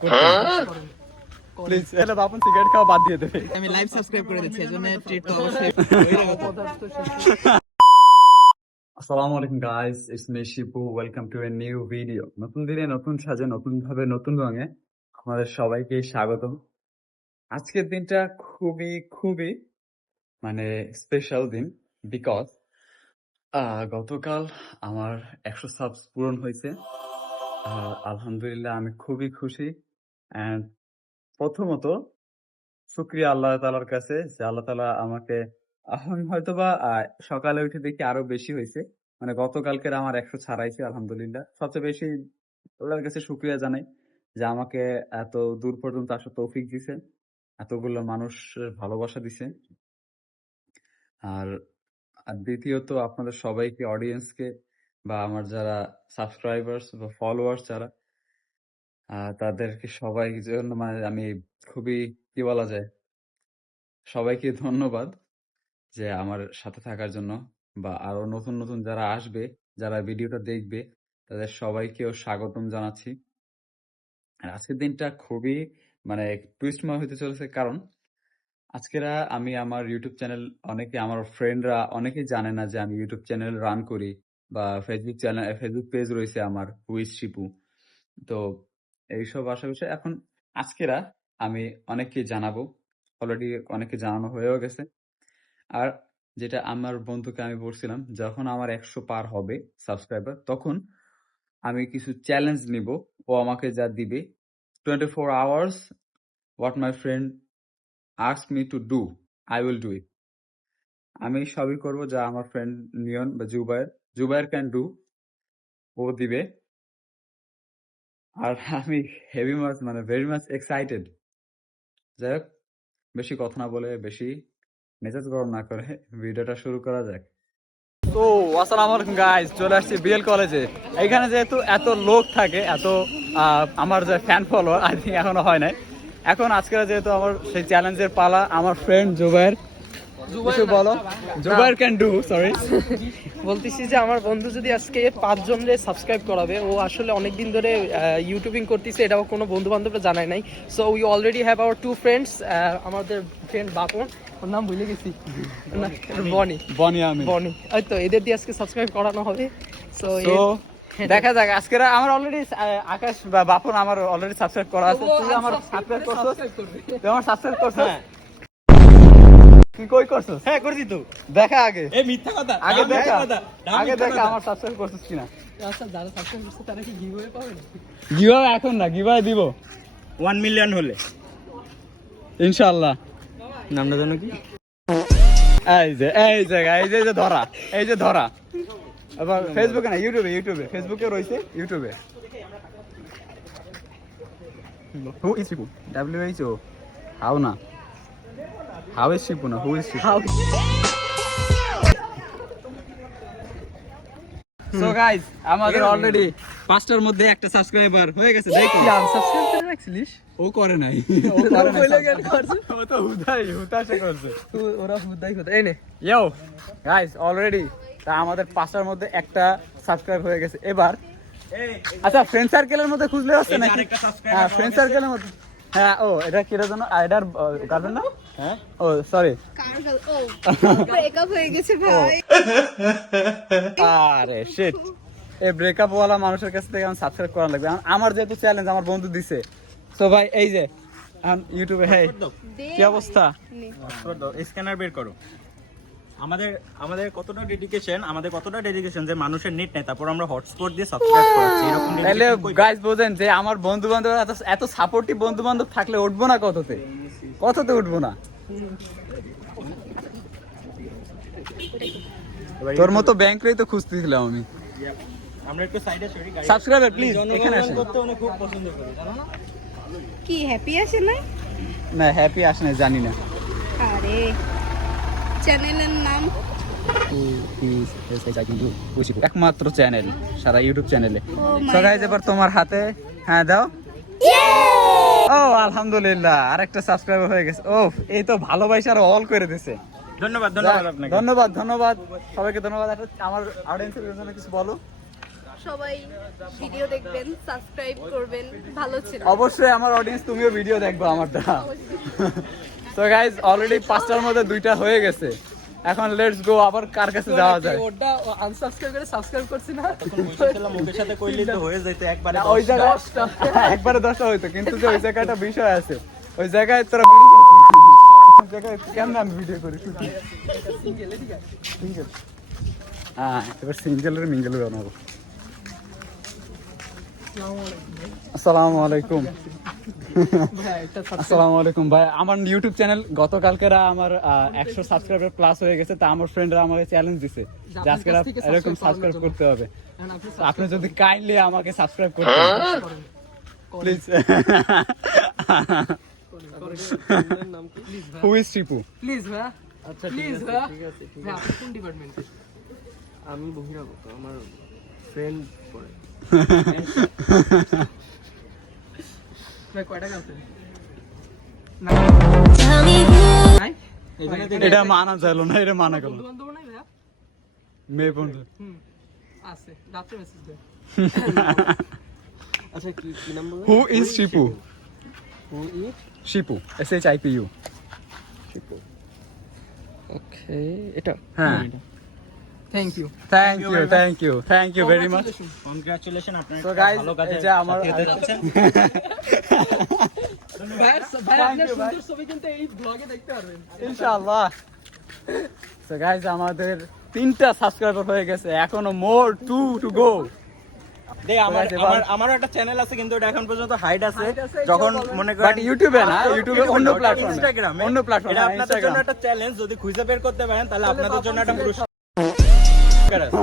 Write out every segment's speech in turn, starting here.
Please এটা Bapan cigarette খাওয়া বাদ দিয়ে দেবে। আমি লাইভ সাবস্ক্রাইব করে দিচ্ছি, এজন্য ট্রিট তো অবশ্যই। আসসালামু আলাইকুম guys, it's me Shipu. Welcome to a new video. নতুন দিনে নতুন সাজে নতুন ভাবে নতুন রঙে আমাদের সবাইকে স্বাগতম। আজকের দিনটা খুবই খুবই মানে স্পেশাল দিন, বিকজ গতকাল আমার 100 সাবস পূরণ হয়েছে। আলহামদুলিল্লাহ আমি খুবই খুশি। অ্যান্ড প্রথমত শুকরিয়া আল্লাহ তাআলার কাছে যে আল্লাহ তাআলা আমাকে আমি হয়তোবা সকালে উঠে দেখি আরো বেশি হয়েছে, মানে গতকালকের আমার 100 ছাড়াইছে। আলহামদুলিল্লাহ সবচেয়ে বেশি আল্লাহর কাছে শুকরিয়া জানাই যে আমাকে এত দূর পর্যন্ত আসার তৌফিক দিছে, এতগুলো মানুষের ভালোবাসা দিছে। আর দ্বিতীয়ত আপনাদের সবাইকে, অডিয়েন্সকে বা আমার যারা সাবস্ক্রাইবার্স বা ফলোয়ার্স যারা তাদেরকে সবাই জন্য মানে আমি খুবই কি বলা যায়, সবাইকে ধন্যবাদ যে আমার সাথে থাকার জন্য। বা আরো নতুন নতুন যারা আসবে, যারা ভিডিওটা দেখবে, তাদের সবাইকেও স্বাগতম জানাচ্ছি। আর আজকের দিনটা খুবই মানে টুইস্টময় হতে চলেছে, কারণ আজকেরা আমি আমার ইউটিউব চ্যানেল, অনেকে আমার ফ্রেন্ডরা অনেকেই জানে না যে আমি ইউটিউব চ্যানেল রান করি বা ফেসবুক পেজ রয়েছে আমার, হুইজ শিপু। তো এইসব আশেপাশে এখন আজকেরা আমি অনেককে জানাবো, অলরেডি অনেকে জানানো হয়েও গেছে। আর যেটা আমার বন্ধুকে আমি বলছিলাম, যখন আমার 100 পার হবে সাবস্ক্রাইবার, তখন আমি কিছু চ্যালেঞ্জ নিব। ও আমাকে যা দিবে 24 hours, what my friend asked me to do, I will do it. আমি সবই করব যা আমার ফ্রেন্ড নিয়ন বা জুবায়ের ক্যান ডু, ও দিবে। আর আমি হেভি মাচ মানে ভেরি মাচ এক্সাইটেড। যাই হোক, বেশি কথা না বলে, বেশি মেজাজ গরম না করে ভিডিওটা শুরু করা যাক। তো আসসালামু আলাইকুম গাইস, চলে আসছি বিএল কলেজে। এখানে যেহেতু এত লোক থাকে, এত আমার যে ফ্যান ফলোয়ার আই থিঙ্ক এখনো হয় নাই। এখন আজকে যেহেতু আমার সেই চ্যালেঞ্জের পালা, আমার ফ্রেন্ড জুবায়ের, কিছু বলো। জুবায়ের ক্যান ডু, সরি বলতেছি যে আমার বন্ধু যদি আজকে 5 জনরে সাবস্ক্রাইব করাবে, ও আসলে অনেকদিন ধরে ইউটিউবিং করতেছে, এটাও কোনো বন্ধু বান্ধবরা জানায় নাই। So we already have our 2 friends. আমাদের ফ্রেন্ড বাপন, ওর নাম ভুলে গেছি, বনি। তো এদের দিয়ে আজকে সাবস্ক্রাইব করানো হবে। সো দেখা যাক। আজকে আমার অলরেডি আকাশ বা বাপন আমার অলরেডি সাবস্ক্রাইব করা আছে। তুই আমার সাবস্ক্রাইব করছিস? তুই আমার সাবস্ক্রাইব করছিস? তুই কই করছিস? হ্যাঁ করছি তো। দেখা আগে। এই মিথ্যা কথা, আগে দেখা, আগে দেখা আমার সাবস্ক্রাইব করছিস কিনা। আচ্ছা, যারা সাবস্ক্রাইব করছে তারা কি গিভঅ্যাওয়ে পাবে? গিভঅ্যাওয়ে এখন না, গিভঅ্যাওয়ে দিব 1 মিলিয়ন হলে ইনশাআল্লাহ। নামটা জানো কি? এই যে ধরা, এই যে ধরা। আবার ফেসবুকে না, ইউটিউবে ফেসবুকে রয়েছে, ইউটিউবে। হু ইজ শিপু? WHO হাউ না, হাউ ইজ শিপু না, হু ইজ শিপু? সো গাইস, আমাদের অলরেডি 5টার মধ্যে একটা সাবস্ক্রাইবার হয়ে গেছে। দেখো সাবস্ক্রাইব করে রাখছিলিস? ও করে নাই, ও কইলো কেন করছ? ও তো হুতাশে করছে। ওরা হুদাই কথা। এই নে ইয়ো গাইস, অলরেডি তা আমাদের 5টার মধ্যে একটা সাবস্ক্রাইব হয়ে গেছে। এবার আচ্ছা, ফ্রেন্ড সার্কেলের মধ্যে খুঁজলে হচ্ছে নাকি? হ্যাঁ, ফ্রেন্ড সার্কেলের মধ্যে। হ্যাঁ, ও এটা কিরা জন্য, এটার গার্লফ্রেন্ড না? হ্যাঁ, ও সরি, ব্রেকআপ হয়ে গেছে ভাই। আরে শিট, এই ব্রেকআপ ওয়ালা মানুষের কাছ থেকে আমি সাবস্ক্রাইব করা লাগবে। আমার যেহেতু চ্যালেঞ্জ আমার বন্ধু দিছে, তো ভাই এই যে ইউটিউবে, হ্যাঁ কি অবস্থা? স্ক্যানার বের করো। আমাদের কতটা ডেডিকেশন যে মানুষের নেট নেই, তারপর আমরা হটস্পট দিয়ে সাবস্ক্রাইব করছি। এরকম তাহলে গাইস বোঝেন যে আমার বন্ধু বান্ধব এত সাপোর্টিভ বন্ধু বান্ধব থাকলে উঠবো না কততে উঠবো না। তোর মতো ব্যাংকরেই তো খুঁজতেছিলাম আমি। আমরা একটু সাইডে সরি, সাবস্ক্রাইবার প্লিজ এখানে আসেন। করতে অনেক খুব পছন্দ করি, জানো না? কি হ্যাপি আসে না? না হ্যাপি আসে না, জানি না। আরে চ্যানেলের নাম একমাত্র চ্যানেল সারা ইউটিউব চ্যানেলে। my সো গাইস, এবার তোমার হাতে, হ্যাঁ দাও। ও আলহামদুলিল্লাহ, আরেকটা সাবস্ক্রাইবার হয়ে গেছে। ও এই তো ভালোবাসা আর অল করে দিছে। ধন্যবাদ আপনাকে। ধন্যবাদ সবাইকে ধন্যবাদ। আমার অডিয়েন্সের জন্য কিছু বলো। সবাই ভিডিও দেখবেন, সাবস্ক্রাইব করবেন, ভালো ছিল। অবশ্যই আমার অডিয়েন্স তুমিও ভিডিও দেখবে আমারটা। তো গাইজ অলরেডি 5টার মধ্যে 2টা হয়ে গেছে, এখন লেটস গো, আবার কার কাছে যাওয়া যায়। ওটা আনসাবস্ক্রাইব করে সাবস্ক্রাইব করছি না, তখন বসেছিলাম মুখের সাথে কইলেই তো হয়ে যেত একবারে ওই 10টা। জায়গায় একবারে 10টা হইতো, কিন্তু যে ওই জায়গাটা বিষয় আছে, ওই জায়গায় তোরা বিড়ি খাচ্ছিস। ওই জায়গায় কেমন আমি ভিডিও করি শুধু সিঙ্গেল ঠিক আছে। সিঙ্গেল। হ্যাঁ, এবার সিঙ্গেলের মিঙ্গেল বানাবো। আসসালামু আলাইকুম। ভাই এটা আসসালামু আলাইকুম ভাই, আমার ইউটিউব চ্যানেল গতকালকেরা আমার 100 সাবস্ক্রাইবার প্লাস হয়ে গেছে, তা আমার ফ্রেন্ডরা আমাকে চ্যালেঞ্জ দিছে যে আজকে এরকম সাবস্ক্রাইব করতে হবে। তো আপনি যদি কাইন্ডলি আমাকে সাবস্ক্রাইব করতে please. Who is Tipu? Please ভাই, আচ্ছা প্লিজ ভাই, ভাই আপনি কোন ডিপার্টমেন্টে? আমি বহিরাগত, আমার ফ্রেন্ড পড়ে। ভাই কয় টাকা আছে? নাই এটা মানা যাইলো না, এটা মানা গেল বন্ধু বান্ধব নাই ভাই? মেয়ে বন্ধু। আছে, রাত্রে মেসেজ দেয়। আচ্ছা কি কি নাম বললেন? Who is Tipu? Who is Shipu, SHIPU। Shipu. Okay, এটা হ্যাঁ, thank you. Thank you very much. Congratulation, আপনার So একটা guys, ভালো কাজে এই যে আমার- সাথী হতে যাচ্ছেন। ভাই Thank আপনার you, ভাই। সুন্দর ছবি কিন্তু এই ব্লগে দেখতে পারবেন ইনশাআল্লাহ। সো গাইস, আমাদের 3টা সাবস্ক্রাইবার হয়ে গেছে, এখনো মোর 2 টু গো। আমারও একটা চ্যানেল আছে, কিন্তু এটা এখন পর্যন্ত হাইড আছে। Hide আছে, যখন কেউ বলে মনে বাট করেন ইউটিউবে না, ইউটিউবে অন্য না, প্ল্যাটফর্মে, ইনস্টাগ্রামে, অন্য প্ল্যাটফর্মে, এটা আপনাদের জন্য ইনস্টাগ্রাম। একটা চ্যালেঞ্জ, যদি খুঁজে বের করতে পারেন তাহলে আপনাদের জন্য একটা পুরস্কার আছে।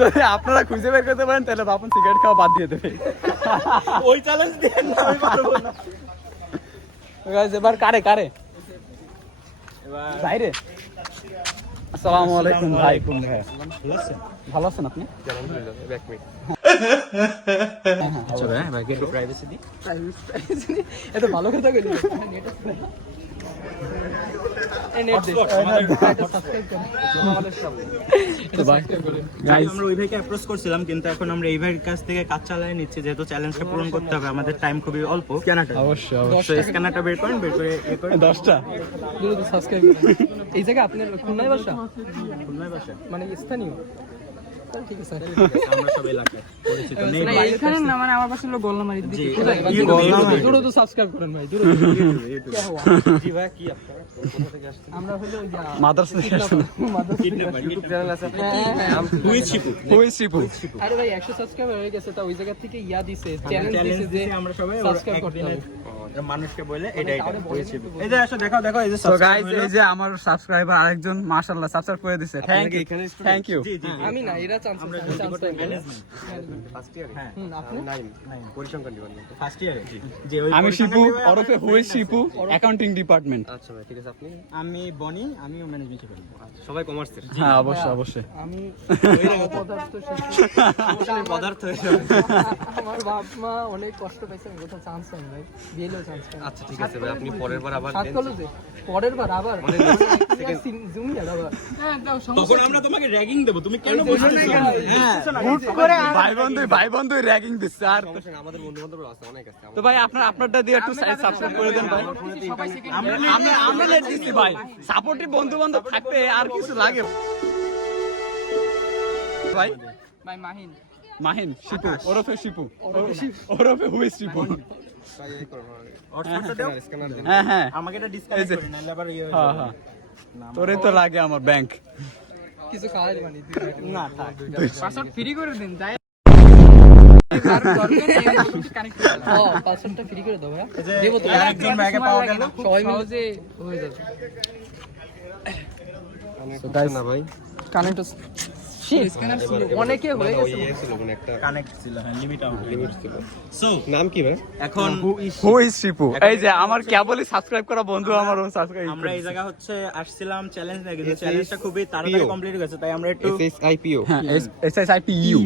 যদি আপনারা খুঁজে বের করতে পারেন তাহলে বাপন সিগারেট খাওয়া বাদ দিয়ে দেবে। ওই চ্যালেঞ্জ দিয়ে না, আমি পারবো না। তো গাইস, এবার কারে কারে এবার বাইরে। আসসালামু আলাইকুম ভাই, কোন ভাই? ঠিক আছে? ভালো আছেন আপনি? ব্যাক মিট। আচ্ছা ভাই, ভাইকে একটু প্রাইভেসি দিই। এত ভালো কথা কইলি নেট আছে এই নেট দে সাবস্ক্রাইব করুন তো ভাই গাইস, আমরা ওই ভাইকে অ্যাপ্রোচ করছিলাম, কিন্তু এখন আমরা এই ভাইয়ের কাছ থেকে কাজ চালিয়ে নিচ্ছি, যেহেতু চ্যালেঞ্জটা পূরণ করতে হবে, আমাদের টাইম খুবই অল্প। অবশ্যই তো স্ক্যানারটা বের করেন, বের করে ইয়ে করে 10টা। দ্রুত সাবস্ক্রাইব করুন। এই জায়গা আপনার খুলনায় বাসা? খুলনায় বাসা। মানে স্থানীয়? তাহলে ঠিক আছে। আমরা সবাই এলাকায় পরিচিত নেই না, ভাই। এখানে না, মানে আমার বাসা হলো গোলনামারি জি, কোথায়? ইউটিউবে। দ্রুত সাবস্ক্রাইব করুন ভাই, দ্রুত। কে হওয়া? জি ভাই, কি আপনারা কোথা থেকে আসছেন? আমরা হলো ওই যে মাদারস ইউটিউব চ্যানেল আছে আপনার? হ্যাঁ। হু is Shipu? Who is Tipu? আরে ভাই 100 সাবস্ক্রাইবার হয়ে গেছে, তা ওই জায়গা থেকে ইয়া দিছে, চ্যালেঞ্জ চ্যালেঞ্জ দিছে যে দিছি আমরা সবাই, ওর সাবস্ক্রাইব করতে একদিনে হবে। মানুষকে বলে এটা এই যে আসো, দেখাও দেখাও, এই যে তো গাইস, সাবস্ক্রাইব এই যে আমার সাবস্ক্রাইবার আরেকজন মাশাআল্লাহ সাবস্ক্রাইব করে দিয়েছে, থ্যাংক ইউ এখানে থ্যাংক ইউ। জি জি আমি না, এরা চান্স আমরা চান্স পাই ফার্স্ট ইয়ারে? হ্যাঁ আপনি? 9 পরিসংখ্যান ডিপার্টমেন্ট। ফার্স্ট ইয়ারে জি ওই আমি পরিসংখ্যান শিপু, বিভাগে আমার ওরফে হু ইজ friend শিপু, আছে। Accounting department. আচ্ছা ভাই, ঠিক আছে। আপনি? আমি বনি, আমিও ম্যানেজমেন্টে করি। সবাই কমার্সের? হ্যাঁ, অবশ্যই অবশ্যই। আমি পদার্থ শিক্ষক। পদার্থ হয়ে যাবে। আমার বাপ মা অনেক কষ্ট পাইছে, আমি কোথাও চান্স পাই ভাই, বিয়েলেও চান্স পাই। আচ্ছা ঠিক আছে ভাই, আপনি পরের বার আবার সাত দেন। কলেজে পরের বার আবার জুনিয়র আবার। হ্যাঁ, দাও সমস্যা তখন আমরা তোমাকে র্যাগিং দেব, তুমি কেন বুঝতেছো না? হুট করে ভাই বন্ধু র্যাগিং দিচ্ছে। আর সমস্যা নেই, আমাদের বন্ধু বান্ধব আছে অনেক আছে। তো ভাই আপনারটা দিয়ে একটু সাবস্ক্রাইব করে দেন ভাই। আমরা লেট দিচ্ছি ভাই, সাপোর্টিভ বন্ধু বান্ধব থাকতে আর কিছু লাগে ভাই। ভাই মাহিন মাহিন শিপু, ওরফে শিপু, ওরফে হু ইজ শিপু। হটস্পটটা দাও। স্ক্যানার দেন। হ্যাঁ হ্যাঁ আমাকে এটা ডিসকানেক্ট করে নাহলে আবার ইয়ে হয়ে হ্যাঁ যাবে। হ্যাঁ, তোরে তো লাগে আমার ব্যাংক। কিছু খাওয়াই দিবানি না থাক। পাসওয়ার্ড ফ্রি করে দিন তাই পাসওয়ার্ডটা ফ্রি করে দাও ভাই, এই যে দেব তো একজন ভাইকে পাওয়া গেল। সবাই সহজে হয়ে যাবে। অনেক So guys, না ভাই। কানেক্ট স্ক্যানার ছিল অনেকে হয়ে ওই গেছে। ছিল মানে একটা কানেক্ট ছিল, হ্যাঁ লিমিট আউট লিমিট ছিল। সো নাম কি ভাই? এখন হু ইজ শিপু, এই যে আমার কেবলই সাবস্ক্রাইব করা বন্ধু আমারও সাবস্ক্রাইব। আমরা এই জায়গা হচ্ছে আসছিলাম চ্যালেঞ্জ নিয়ে, কিন্তু চ্যালেঞ্জটা খুবই তাড়াতাড়ি কমপ্লিট হয়ে গেছে, তাই আমরা একটু SSIPO। হ্যাঁ, SSIPU।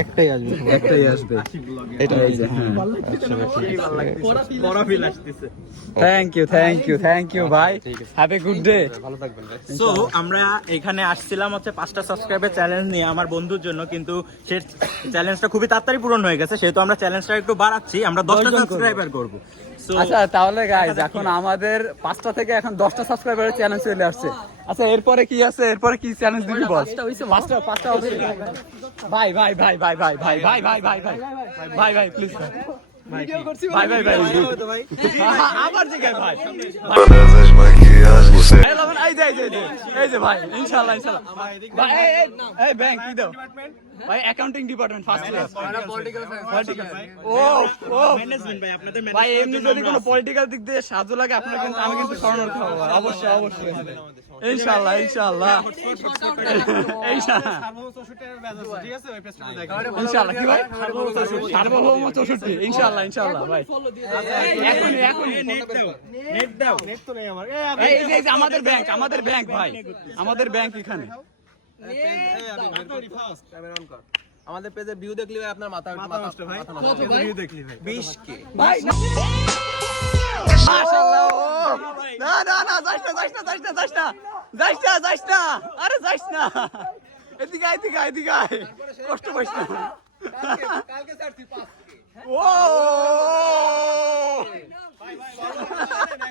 একটাই আসবে একটাই আসবে এটা এই যে হ্যাঁ বড় ফিল আসতেছে। থ্যাংক ইউ ভাই হ্যাভ এ গুড ডে ভালো থাকবেন ভাই। সো আমরা এখানে আসছিলাম হচ্ছে 5টা সাবস্ক্রাইবার চ্যালেঞ্জ নিয়ে আমার বন্ধুর জন্য, কিন্তু সে চ্যালেঞ্জটা খুবই তাড়াতাড়ি পূরণ হয়ে গেছে, সেহেতু আমরা চ্যালেঞ্জটা একটু বাড়াচ্ছি, আমরা 10টা সাবস্ক্রাইবার করব। সো আচ্ছা তাহলে গাইজ এখন আমাদের 5টা থেকে এখন 10টা সাবস্ক্রাইবারের চ্যালেঞ্জ চলে আসছে। আচ্ছা এরপরে কি আছে, এরপরে কি চ্যালেঞ্জ দিবি বল? 5টা হচ্ছে ভাই প্লিজ ভাই আবার জিগায় ভাই এই যে ভাই ইনশাআল্লাহ ভাই এই ব্যাংক কি দাও ভাই অ্যাকাউন্টিং ডিপার্টমেন্ট ফার্স্ট ক্লাস ও ম্যানেজমেন্ট ভাই, আপনাদের ভাই এমনি যদি কোনো পলিটিক্যাল দিক দিয়ে সাহায্য লাগে আপনারা কিন্তু আমি কিন্তু শরণার্থী হবো অবশ্যই ইনশাআল্লাহ ইনশাআল্লাহ কি ভাই সার্বভৌম 64 ইনশাআল্লাহ ভাই এখনই নেট দাও। এই যে আমাদের ব্যাংক ভাই আমাদের ব্যাংক এখানে আমাদের পেজে ভিউ দেখলি ভাই আপনার মাথা ভাই ভিউ দেখলি ভাই 20k ভাই মাশাআল্লাহ না যাস না আরে যাস না এদিকে আয় কষ্ট পাইস না কালকে ছাড়ছি 5k ও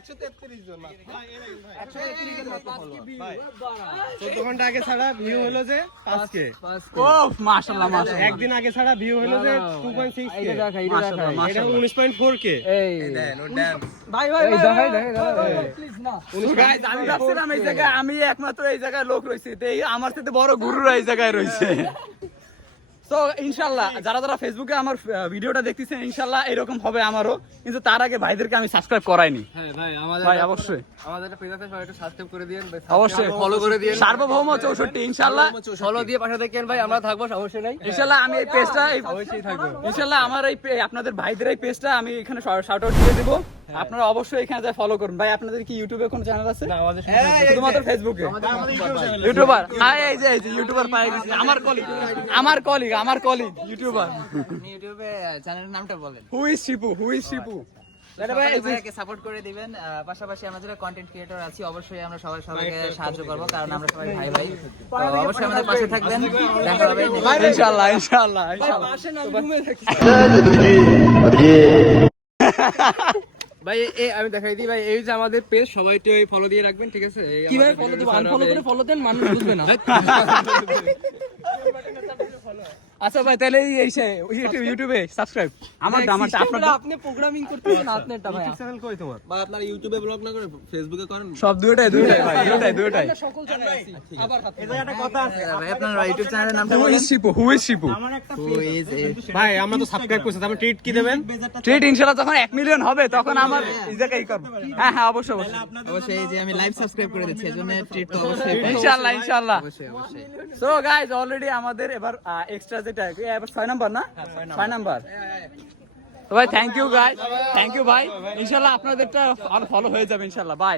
133 জন ভাই 133 জন মাত্র ফলোয়ার ভাই 14 ঘন্টা আগে ছাড়া ভিউ হলো যে 5k ও মাশাআল্লাহ একদিন আগে ছাড়া ভিউ হলো যে 2.6k এটা মাশাআল্লাহ 19.4k এই দেন ও দেন ভাই প্লিজ না গাইস আমি ভাবছিলাম এই জায়গায় আমি একমাত্র এই জায়গায় লোক রয়েছে তো এই আমার সাথে বড় গুরুরা এই জায়গায় রয়েছে। তো ইনশাআল্লাহ যারা ফেসবুকে আমার ভিডিওটা দেখতেছেন ইনশাআল্লাহ এরকম হবে আমারও, কিন্তু তার আগে ভাইদেরকে আমি সাবস্ক্রাইব করাইনি। হ্যাঁ ভাই আমাদের ভাই অবশ্যই আমাদের পেজে সবাই একটু সাবস্ক্রাইব করে দিয়েন ভাই, অবশ্যই ফলো করে দিয়েন সার্বভৌম 64 ইনশাআল্লাহ ফলো দিয়ে পাশে থাকেন ভাই, আমরা থাকবো সমস্যা নাই ইনশাআল্লাহ আমি এই পেজটা অবশ্যই থাকবো ইনশাআল্লাহ আমার এই আপনাদের ভাইদের এই পেজটা আমি এখানে শাউট আউট দিয়ে দেব, আপনারা অবশ্যই এখানে যা ফলো করুন। ভাই আপনাদের কি ইউটিউবে কোনো চ্যানেল আছে? না আমাদের শুধুমাত্র ফেসবুকে ইউটিউবার এই যে ইউটিউবার পাই গেছি আমার কলিগ ইউটিউবার ইউটিউবে চ্যানেলের নামটা বলেন। হু ইজ শিপু সবাইকে সাপোর্ট করে দিবেন। পাশাপাশি আমরা যারা কন্টেন্ট ক্রিয়েটর আছি অবশ্যই আমরা সবাইকে সাহায্য করব, কারণ আমরা সবাই ভাই তো অবশ্যই আমাদের পাশে থাকবেন। দেখা হবে ইনশাআল্লাহ ভাই আমি দেখাই দিই ভাই, এই যে আমাদের পেজ সবাই তো ফলো দিয়ে রাখবেন, ঠিক আছে? কিভাবে ফলো দেব? আনফলো করে ফলো দেন, মানুষ বুঝবে না। আচ্ছা ভাই তাহলে এই ইউটিউবে সাবস্ক্রাইব আমারটা আপনারটা আপনি প্রোগ্রামিং করতেছেন আপনারটা ভাই। চ্যানেল কই তোমার ভাই? আপনারা ইউটিউবে ব্লগ না করে ফেসবুকে করেন? সব দুটোই ভাই দুটোই সকল চ্যানেল আছি আবার হাতে এই জায়গাটা কথা আছে, ভাই আপনার ইউটিউব চ্যানেলের নামটা হু ইজ শিপু আমার একটা পেজ আছে, ভাই আমরা তো সাবস্ক্রাইব করছি, আপনি ট্রিট কি দেবেন? ট্রিট ইনশাআল্লাহ যখন 1 মিলিয়ন হবে তখন আমার এই জায়গায় করব। হ্যাঁ অবশ্যই অবশ্যই এই যে আমি লাইভ সাবস্ক্রাইব করে দিচ্ছি, এজন্য ট্রিট তো অবশ্যই ইনশাআল্লাহ অবশ্যই সো গাইস অলরেডি আমাদের এবার এক্সট্রা যেটা এবার 6 নাম্বার না 6 নাম্বার। তো ভাই থ্যাংক ইউ ভাই ইনশাআল্লাহ আপনাদেরটা ফলো হয়ে যাবে ইনশাআল্লাহ। বাই।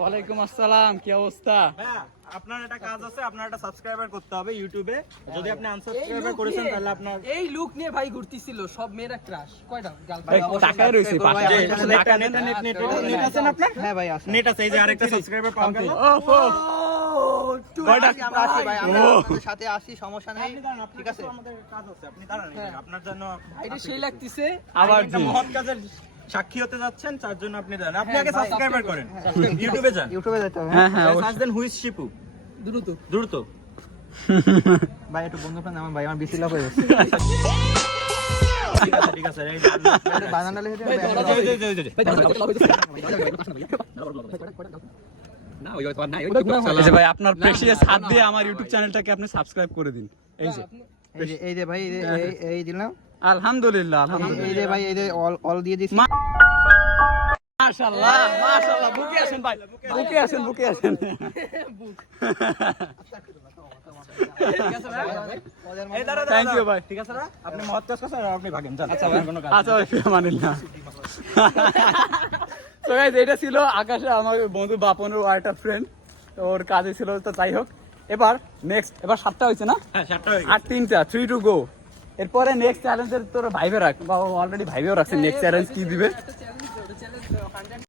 ওয়ালাইকুম আসসালাম, কি অবস্থা? ভাইয়া, আপনার একটা কাজ আছে, আপনার একটা সাবস্ক্রাইবার করতে হবে ইউটিউবে। যদি আপনি আনসাবস্ক্রাইবার করেছেন তাহলে আপনার এই লুক নিয়ে ভাই ঘুরতেছিল সব মেয়েরা ক্রাশ। কয়টা এই গার্লফ্রেন্ড? টাকায় রইছে পাশে টাকা নেন নেট আছে না আপনার? হ্যাঁ ভাই আছে। নেট আছে, এই যে আরেকটা সাবস্ক্রাইবার পাওয়া গেল। ওহো কয়টা আমরা আছি ভাই, আমরা ও। আপনাদের সাথে আসি, সমস্যা নেই। ঠিক আছে, আমাদের কাজ আছে, আপনি দাঁড়ান এখানে। আপনার জন্য এটা সেই লাগতেছে। আবার একটা মহৎ কাজের সাক্ষী হতে যাচ্ছেন, তার জন্য আপনি দাঁড়ান। আপনি আগে সাবস্ক্রাইবার করেন, ইউটিউবে যান, ইউটিউবে যেতে হবে। হ্যাঁ সার্চ দেন হু ইজ শিপু, দ্রুত। ভাই একটু বন্ধু ফ্রেন্ড আমার ভাই, আমার বিসি লাভ হয়ে যাচ্ছে। ঠিক আছে এই যে বানানা লিখে দিন ভাই। এই যে ভাই আপনার প্রেশিয়াস হাত দিয়ে আমার ইউটিউব চ্যানেলটাকে আপনি সাবস্ক্রাইব করে দিন। এই যে ভাই এই দিলাম। আলহামদুলিল্লাহ এই যে ভাই এই যে অল দিয়ে দিছি। মাশাআল্লাহ বুকে আসেন ভাই, বুকে আসেন এই দাঁড়া থ্যাংক ইউ ভাই। ঠিক আছে না? আপনি মহৎ কাজ করছেন, আর আপনি ভাগেন যান। আচ্ছা ভাই, কোনো কাজ আচ্ছা ভাই মানিল্লাহ। তো গাইস এটা ছিল আকাশে আমার বন্ধু বাপনের আরেকটা ফ্রেন্ড, ওর কাজে ছিল। তো যাই হোক এবার নেক্সট, এবার 7টা হয়েছে না? হ্যাঁ 7টা হয়ে আর 3টা, 3 টু গো। এরপরে নেক্সট চ্যালেঞ্জের তোর ভাইবে রাখ, বা অলরেডি ভাইবেও রাখছে নেক্সট চ্যালেঞ্জ কি দিবে।